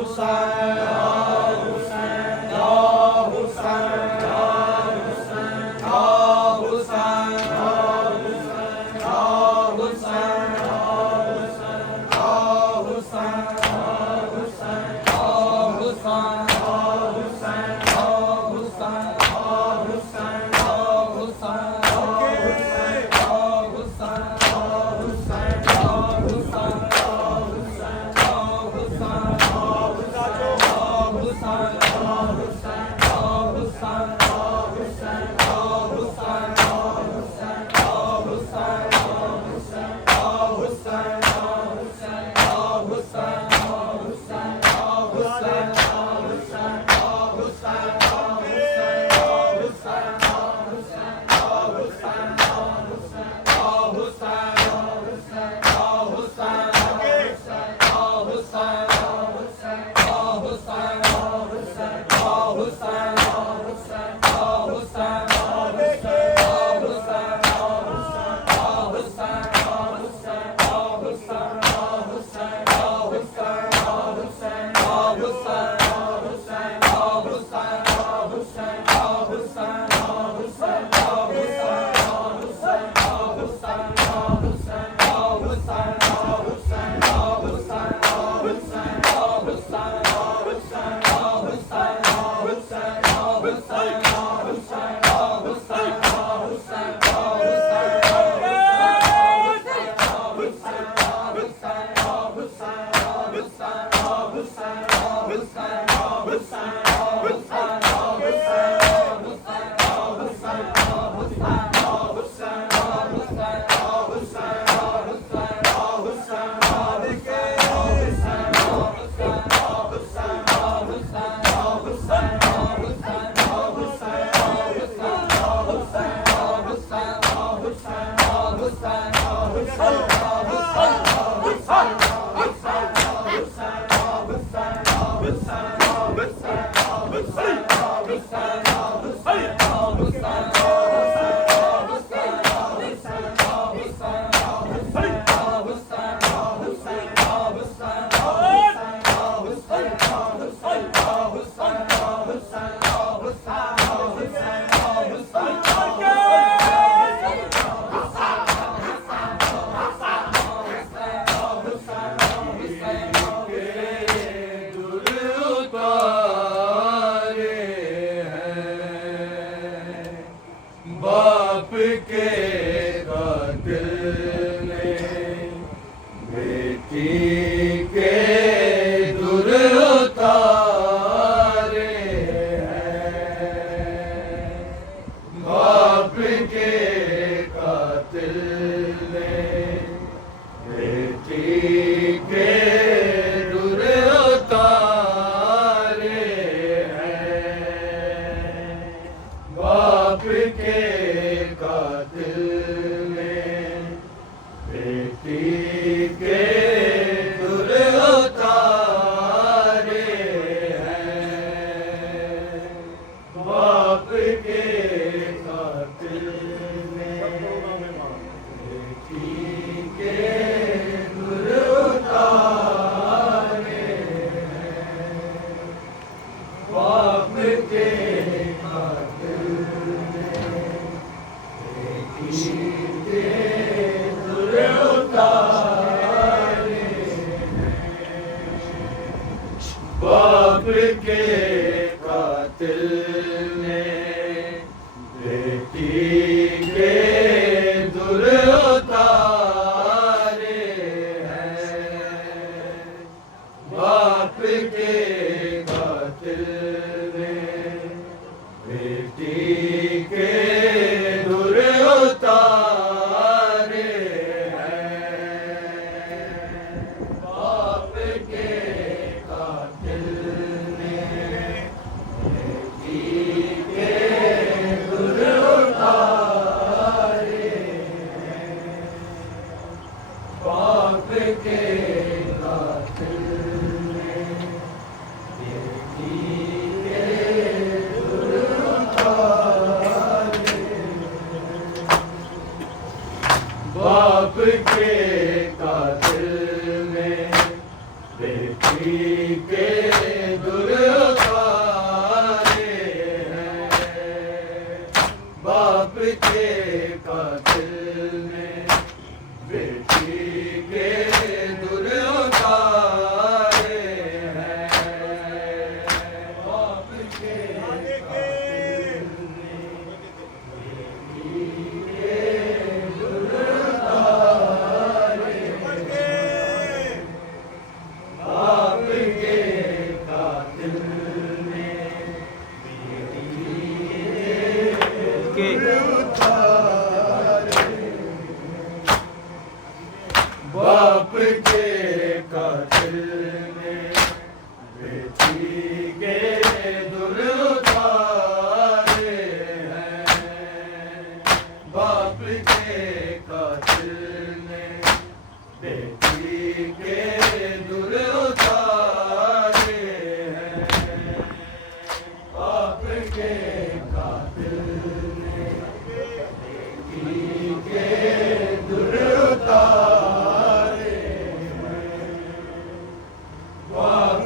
के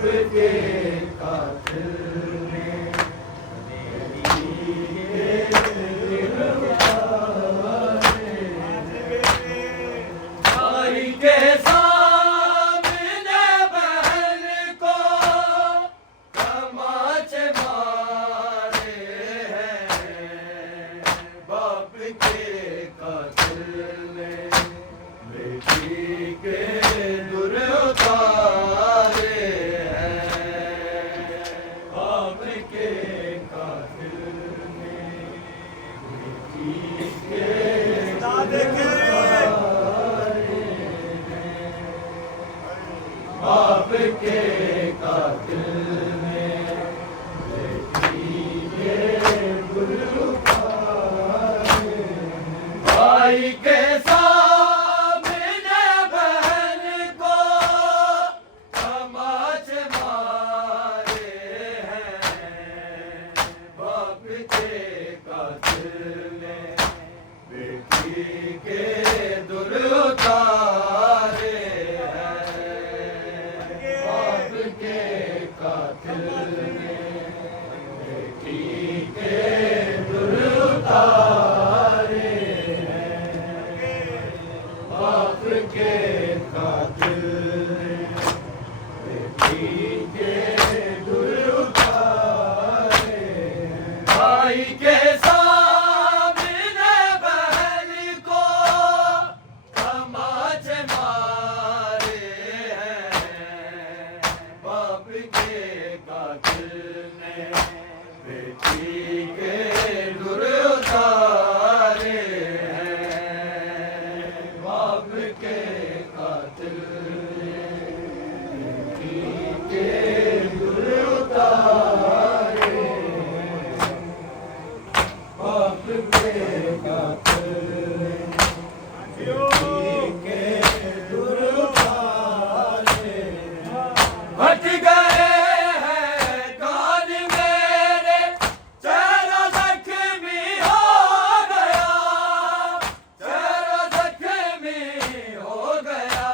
के कातिल ने भाई के सामने बहन को तमाचे मारे हैं। बाप के कातिल ने बेटी के दुर उतारे हैं। बाप के कातिल ने बेटी के उतारे हैं। बाप के कातिल ने बेटी के दुर उतारे हैं। भाई के सामने बहन को तमाचे मारे हैं। बाप के कातिल ने बेटी के दुर उतारे हैं। बाप के कातिल ने बेटी के दुर उतारे हैं। बाप के कातिल ने बेटी के दुर उतारे हैं। भाई के सामने बहन को तमाचे मारे हैं। बाप के कातिल ने बेटी के दुर उतारे हैं। बाप के कातिल ने बेटी के दुर उतारे हैं। बाप के कातिल ने बेटी के दुर उतारे हैं। हट गए हैं कान मेरे, चेहरा जख्मी हो गया, चेहरा जख्मी हो गया।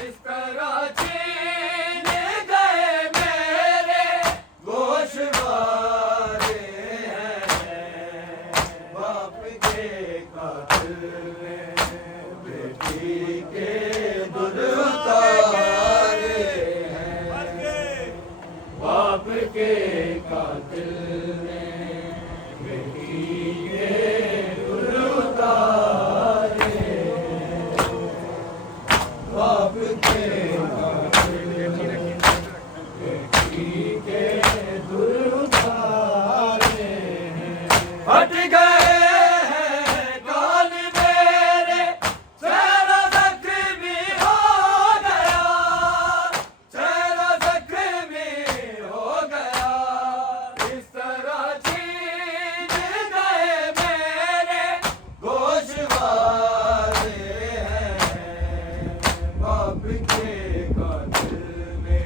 इस तरह छीन गए मेरे गोशवारे हैं। बाप के कातिल ने बेटी के दुर उतारे हैं। बाप के कातिल ने बेटी के दुर उतारे हैं। बाप के कातिल ने बेटी के दुर उतारे हैं। हट गए हैं कान मेरे, चेहरा जख्मी हो गया, चेहरा जख्मी हो गया। इस तरह छीन गए मेरे गोशवारे हैं। बाप के कातिल ने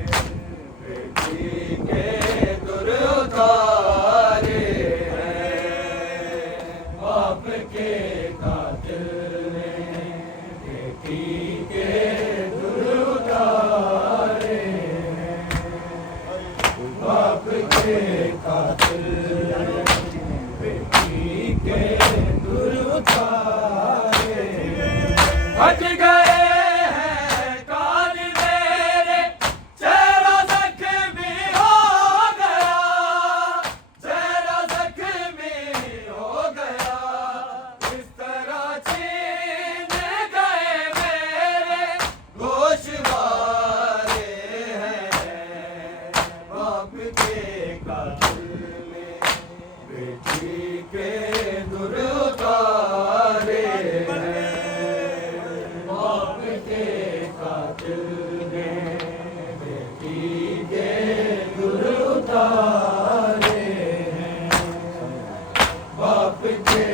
बेटी के दुर उतारे हैं। बाप के कातिल ने बेटी के दुर उतारे हैं। बाप के कातिल ने बेटी के दुर उतारे हैं। हट गए हैं कान मेरे, चेहरा जख्मी हो गया, चेहरा जख्मी हो गया। इस तरह छीन गए मेरे गोशवारे हैं। बाप के कातिल ने बेटी के दुर उतारे हैं। बाप के कातिल ने बेटी के दुर उतारे हैं। बाप के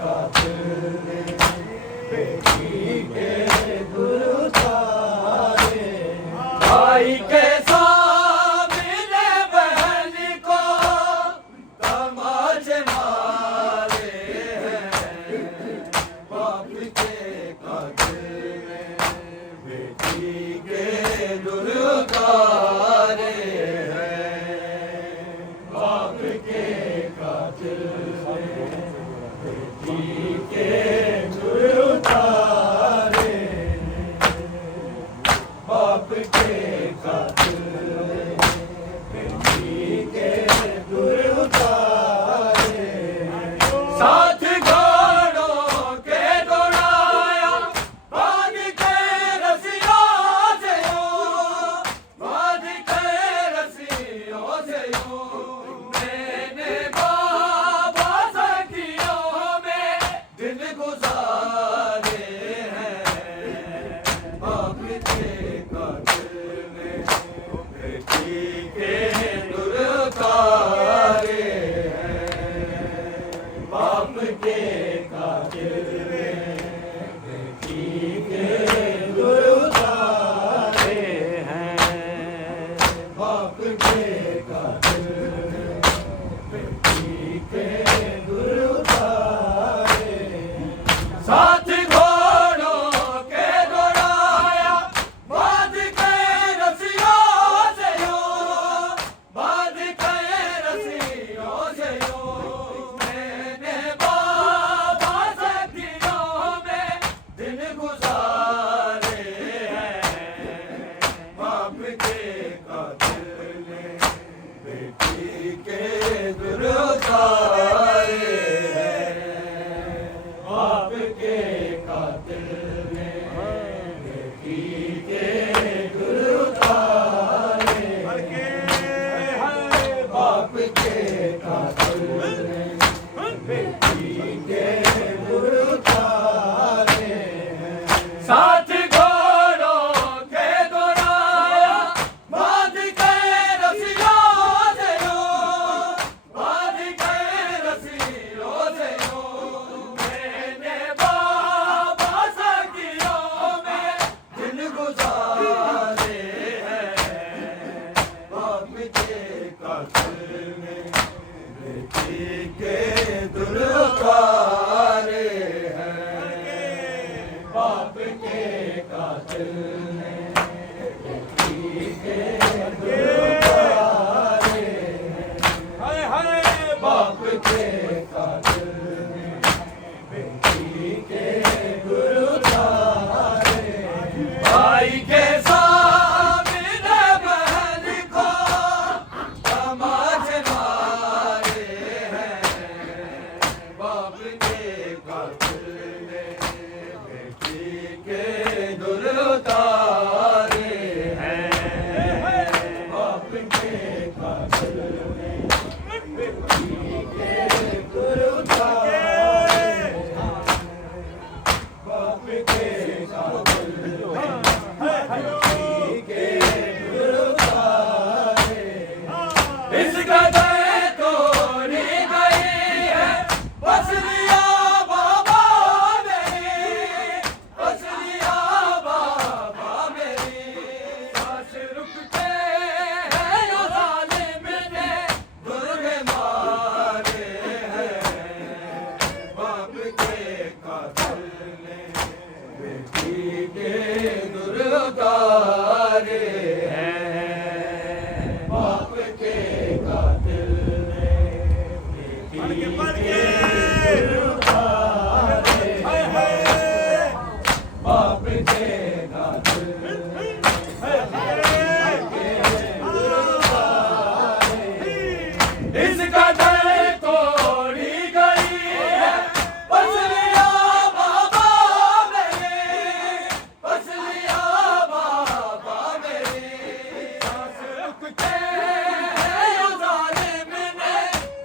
कातिल ने बेटी के दुर उतारे हैं। भाई के सामने बहन को तमाचे मारे बाप के कातिल ने बेटी के दुर उतारे। साथ घोड़ों के दौड़ाया बांध के रस्सियों से यूं, बांध के रस्सियों से यूं। मैंने बाबा सदियों में दिन गुजारे हैं। बाप के कातिल ने बेटी के दुर उतारे हैं। बाप के कातिल ने बेटी के दुर उतारे हैं। बाप के कातिल ने बेटी के दुर उतारे हैं। साथ घोड़ों के दौड़ाया बांध के रस्सियों से यूं, बांध के रस्सियों से यूं। मैंने बाबा सदियों में दिन गुजारे हैं। बाप के कातिल ने बेटी के दुर उतारे हैं। बाप के कातिल ने बेटी के दुर उतारे हैं। बाप के कातिल ने बेटी के दुर उतारे। भाई के सामने बहन को तमाचे मारे हैं। बाप के कातिल ने बेटी के दुर उतारे हैं। बाप के कातिल ने बेटी के दुर उतारे हैं। बाप के कातिल ने बेटी के दुर उतारे। इस कदर तोड़ी गई है पसलियां बाबा मेरी, पसलियां बाबा मेरी। सांस रुकते हैं यो जालिम ने दुर मारे हैं। बाप के कातिल ने बेटी के दुर उतारे हैं। बाप के कातिल ने बेटी के दुर उतारे हैं। बाप के कातिल ने बेटी के दुर उतारे। इस कदर तोड़ी गई है पसलियां बाबा मेरी, पसलियां बाबा मेरी। सांस रुकते हैं यो जालिम ने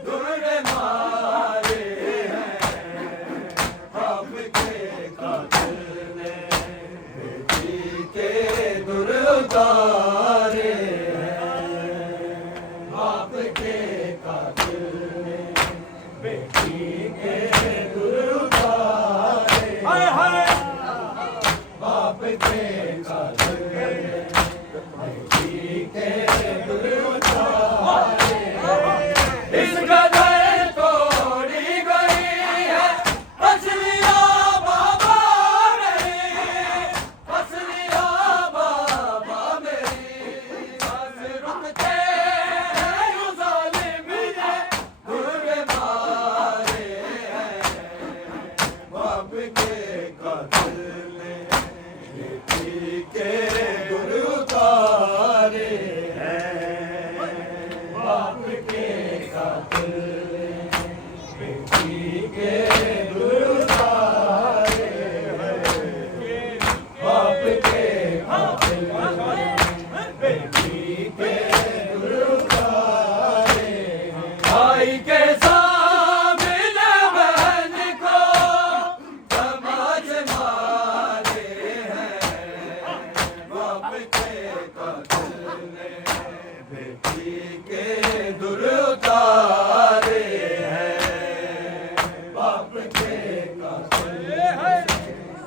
दुर मारे हैं। बाप के कातिल ने बेटी के दुर उतारे हैं। बाप के कातिल ने बेटी के दुर उतारे हैं। बाप के कातिल ने बेटी के दुर उतारे हैं। इस कदर तोड़ी गई है पसलियां बाबा मेरी, पसलियां बाबा मेरी। सांस रुकते हैं यो जालिम ने दुर मारे हैं। बाप के कातिल ने बेटी के दुर उतारे हैं। बाप के कातिल ने बेटी के दुर उतारे हैं। बाप के कातिल ने बेटी के दुर उतारे हैं। भाई के सामने बहन को तमाचे मारे हैं। बाप के कातिल ने बेटी के दुर उतारे हैं। बाप के कातिल ने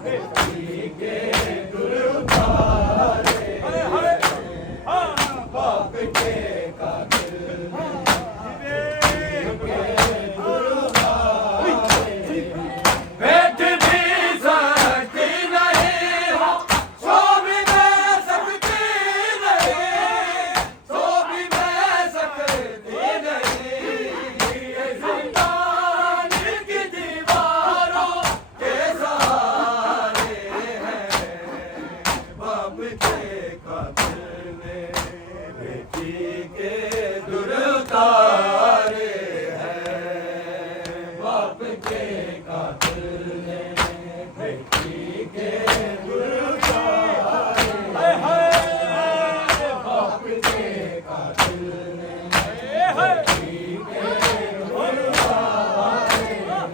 बेटी के दुर उतारे हैं। बाप के कातिल बैठ भी सकती नहीं हो, सो भी मैं सकती नहीं, सो भी मैं सकती नहीं। ये जिंदान की दीवारों के सहारे हैं, बाप के कातिल ने बेटी के दुर उतारे हैं, बाप के कातिल ने बेटी के दुर उतारे हैं, बाप के कातिल ने बेटी के दुर उतारे हैं।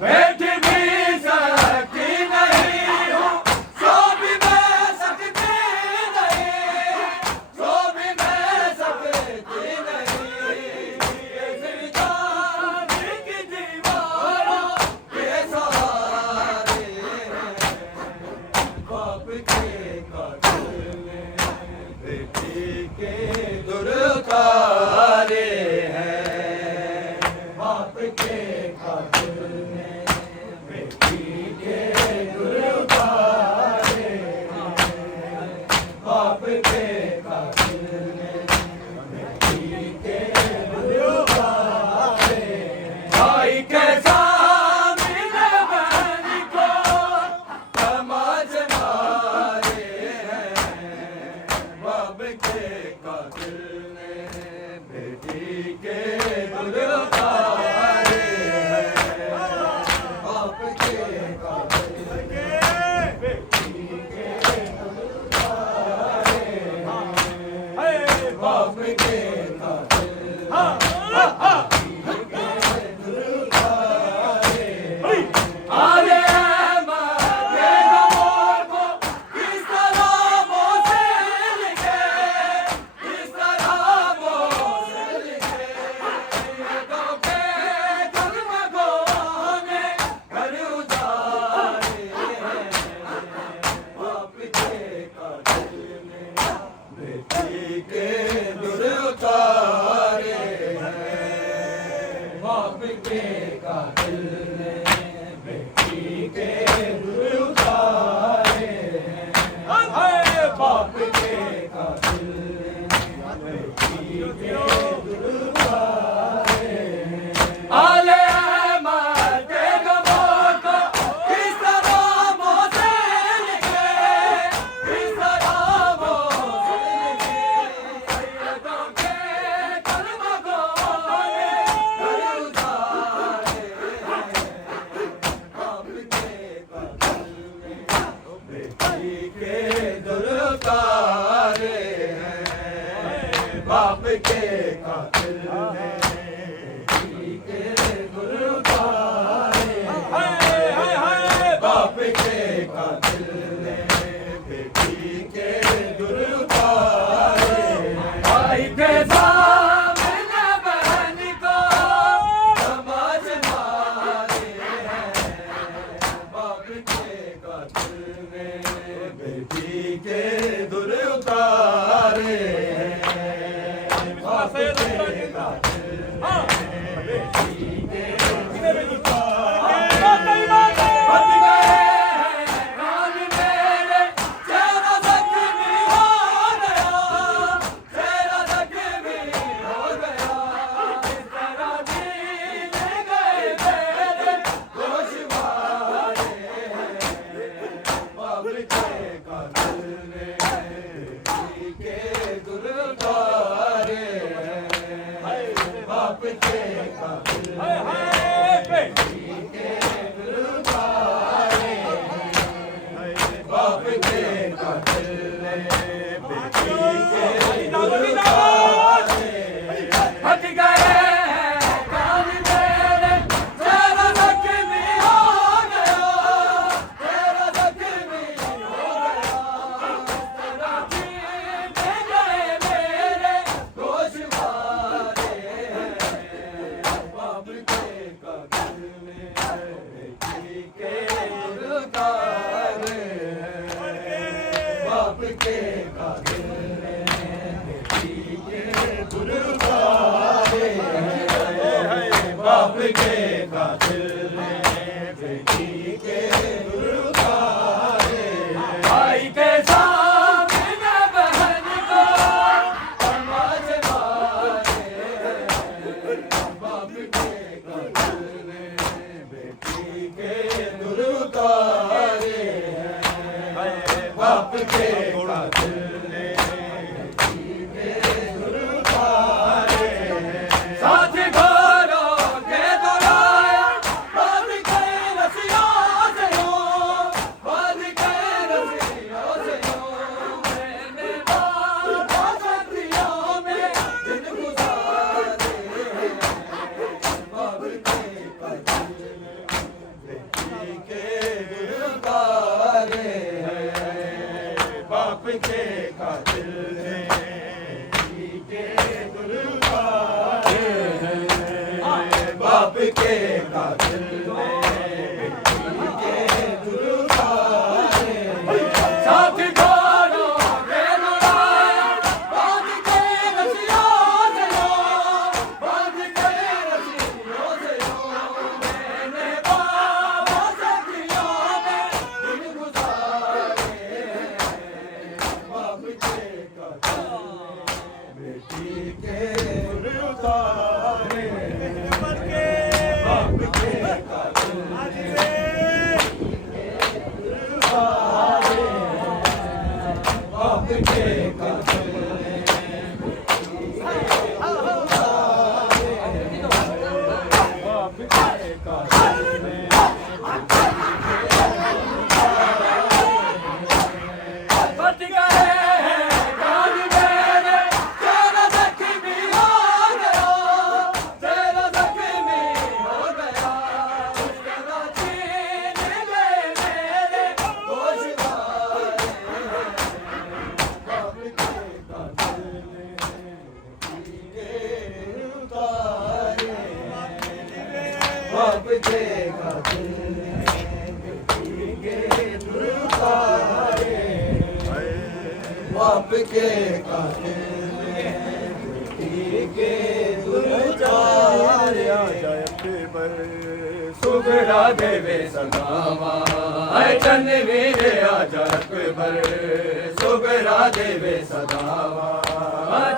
बैठ भी सकती नहीं हो, सो भी मैं सकती नहीं, सो भी मैं सकती नहीं। ये जिंदान की दीवारों के सहारे हैं, बाप के कातिल ने बेटी के दुर उतारे हैं, बाप के कातिल ने बेटी के दुर उतारे हैं, बाप के कातिल ने बेटी के दुर उतारे हैं। भाई के सामने बहन को तमाच मारे हैं, बाप के कातिल ने बेटी के दुर उतारे हैं, बाप के कातिल ने बेटी के दुर उतारे हैं, बाप के कातिल आले मरे गमों को किस तरह मोसे लिखे, किस तरह मोसे लिखे। गम के डगमगों में घर उजारे हैं, बाप के कातिल ने बेटी के दुर उतारे हैं, बाप के कातिल ने बेटी के दुर उतारे हैं, बाप के कातिल ने बेटी के दुर उतारे हैं। आले मरे गमों को किस तरह मोसे लिखे, किस तरह मोसे लिखे। सैयदों के कलमगों में घर उजारे हैं, बाप के कातिल ने बेटी के दुर उतारे हैं, बाप के कातिल ने बेटी के दुर उतारे हैं, बाप के कातिल ने बेटी के दुर उतारे हैं। भाई के सामने बहन को तमाच मारे हैं, बाप के कातिल ने बेटी के दुर उतारे हैं, बाप के कातिल ने बेटी के दुर उतारे हैं। बच गए हैं कान मेरे, चेहरा जख्मी हो गया, चेहरा जख्मी हो गया। इस तरह छीन गए मेरे गोशवारे हैं, बाप के कातिल ने बेटी के दुर उतारे हैं, बाप के कातिल ने बेटी के दुर उतारे हैं, बाप के कातिल ने बेटी के दुर उतारे हैं। हट गए हैं कान मेरे, चेहरा जख्मी हो गया, चेहरा जख्मी हो गया। इस तरह छीन गए मेरे गोशवारे हैं, बाप के के कातिल ने बेटी के दुर उतारे, भाई के सामने बहन को तमाच मारे, बाप के कातिल ने बेटी के दुर उतारे, बाप के कातिल ने बेटी के दुर उतारे, साथ घरों के दोराया बांध के रस्सियों से यूं, बांध के रस्सियों से यूं, मैंने बाबा सत्रियों में दिन गुजारे, बाप के कातिल ने बेटी के दिल उतारे, बाप के कातिल ने बेटी के दिल उतारे, बाप के कातिल ने बेटी के दिल उतारे, साथ घरों के दोराया बांध के रस्सियों से यूं, बांध के रस्सियों से यूं, मैंने बाबा सत्रियों में दिन गुजारे, बाप के कातिल ने बेटी के दिल उतारे, बाप के कातिल ने बाप के कातिल ने बाप के कातिल ने बच गए कान मेरे, तेरा जख्मी हो गया, तेरा जख्मी हो गया, उसका छीन गए मेरे गोशवारे, बाप के कातिल ने बेटी के उतारे, बाप के कातिल ने बेटी के उतारे, बाप के कातिल ने बेटी के उतारे, सुगरा देवे सदावा चन्नवीर आजा अकबर, सुगरा देवे सदावा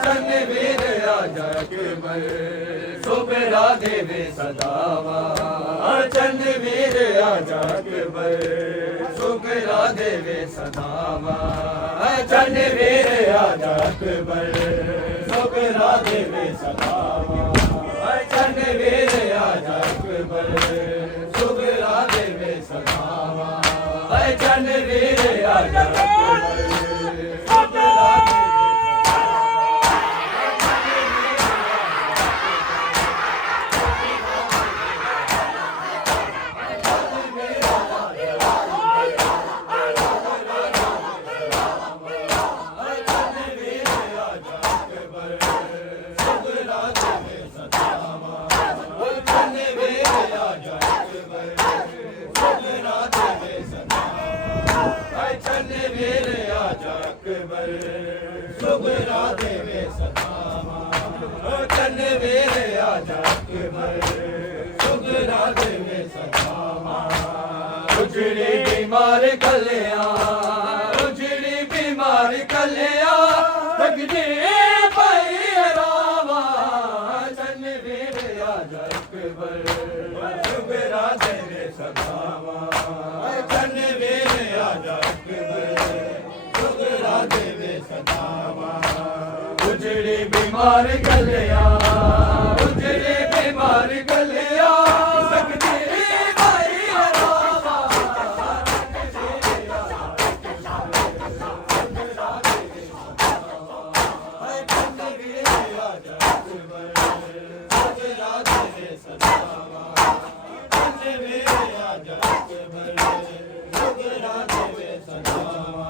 चन्नवीर आजा अकबर, सुगरा देवे सदावा चन्नवीर आजा अकबर, सुगरा देवे सदावा चन्नवीर आजा अकबर, सुगरा देवे सदावा चन्नवीर आजा अकबर, सुगरा देवे सदावा चन्नवीर आजा अकबर, सुगरा चन्नवीर आजा अकबर, सुगरा देवे सदावा चन्नवीर आजा अकबर, सुगरा देवे सदावा, उजड़ी बीमार कलिया, उजड़ी बीमार कलिया, तकदी पाई रावा, चन्नवीर आजा अकबर, सुगरा देवे सदावा चन्नवीर आजा अकबर, सुगरा देवे सदावा, उजड़ी बीमार कलिया, उजड़ी बीमार कलिया, तकदी पाई रावा, चन्नवीर आजा अकबर, सुगरा देवे सदावा, चन्नवीर आजा अकबर, सुगरा देवे सदावा,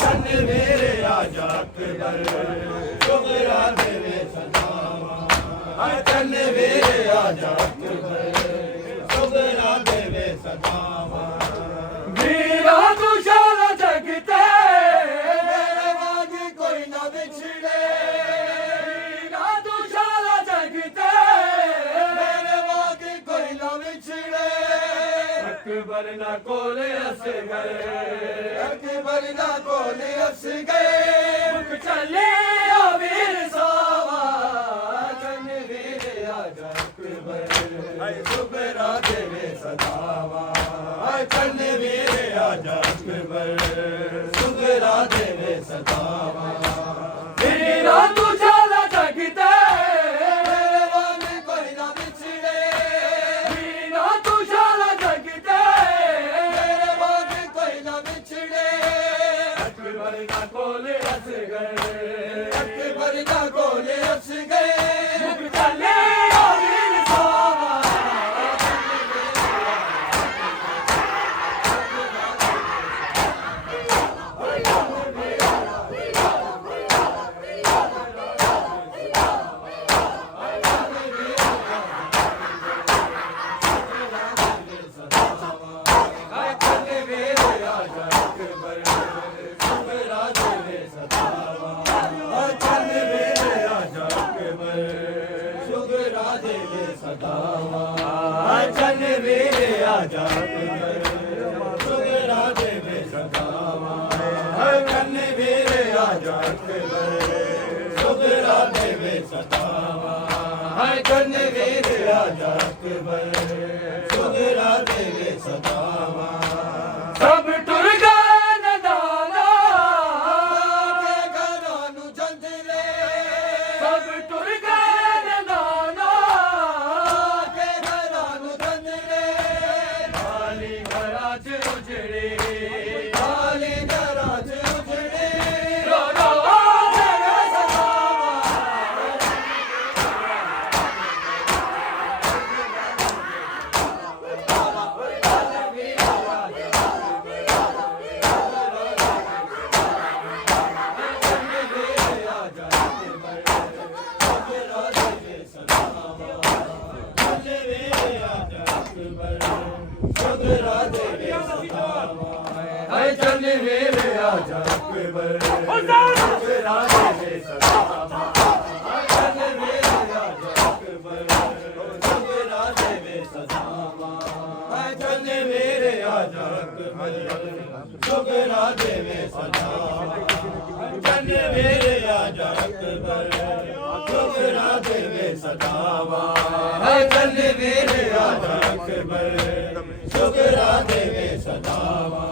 चन्नवीर आजा अकबर, सुगरा देवे सदावा, चन्नवीर आजा अकबर, सुगरा देवे सदावा, वीरा तुषार जगते मेरे बाग कोई न बिछड़े, वीरा तुषार जगते मेरे बाग अकबर ना कोले अस गए अकबर ना कोले अस गए मुख चले ओ वीर सावा चन वीर आजा अकबर सुबरा देवे सदावा चन वीर आजा अकबर सुबरा देवे सदावा वीरा तू चला जगते मेरे वांग कोई ना बिछड़े वीरा तू चला जगते मेरे वांग कोई ना बिछड़े अकबर ना कोले अस गए अकबर ना कोले अस गए मुख चले ओ वीर सावा चन वीर आजा अकबर सुबरा देवे सदावा चन वीर आजा अकबर सुबरा देवे सदावा चन वीर आजा अकबर सुबरा देवे सदावा सब टुर गए नदाना के घरों नु जंजरे सब टुर गए नदाना के घरों नु जंजरे खाली घरा च उजड़े खाली घरों च उजड़े रो रो मेरे सदावा हाय चल वीर आजा अकबर सुबरा देवे सदावा चल वीर आजा अकबर सुबरा देवे सदावा हाय चल वीर आजा अकबर सुबरा देवे सदावा चल वीर आजा अकबर सुबरा देवे सदावा हाय चल वीर आजा अकबर सुबरा देवे सदावा